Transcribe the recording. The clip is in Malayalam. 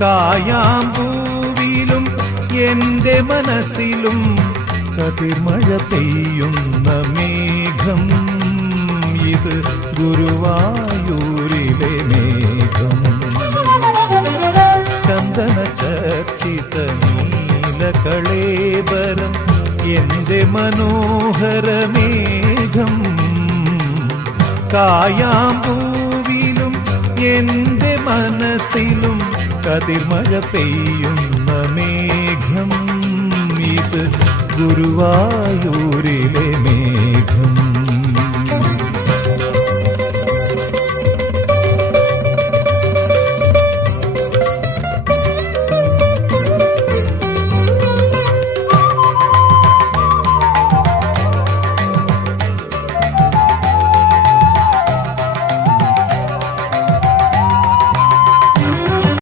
കായാമ്പൂവിലും എന്റെ മനസ്സിലും കതിർമഴ പെയ്യുന്ന മേഘം. ഇത് ഗുരുവായൂരിലെ മേഘം. ചന്ദന ചർച്ചിത നീലകളേബരം എന്റെ മനോഹര മേഘം. കായാമ്പൂവിലും എന്റെ മനസ്സിലും കതിർമഴ പെയ്യുന്ന മേഘം. ഇത് ഗുരുവായൂരിലെ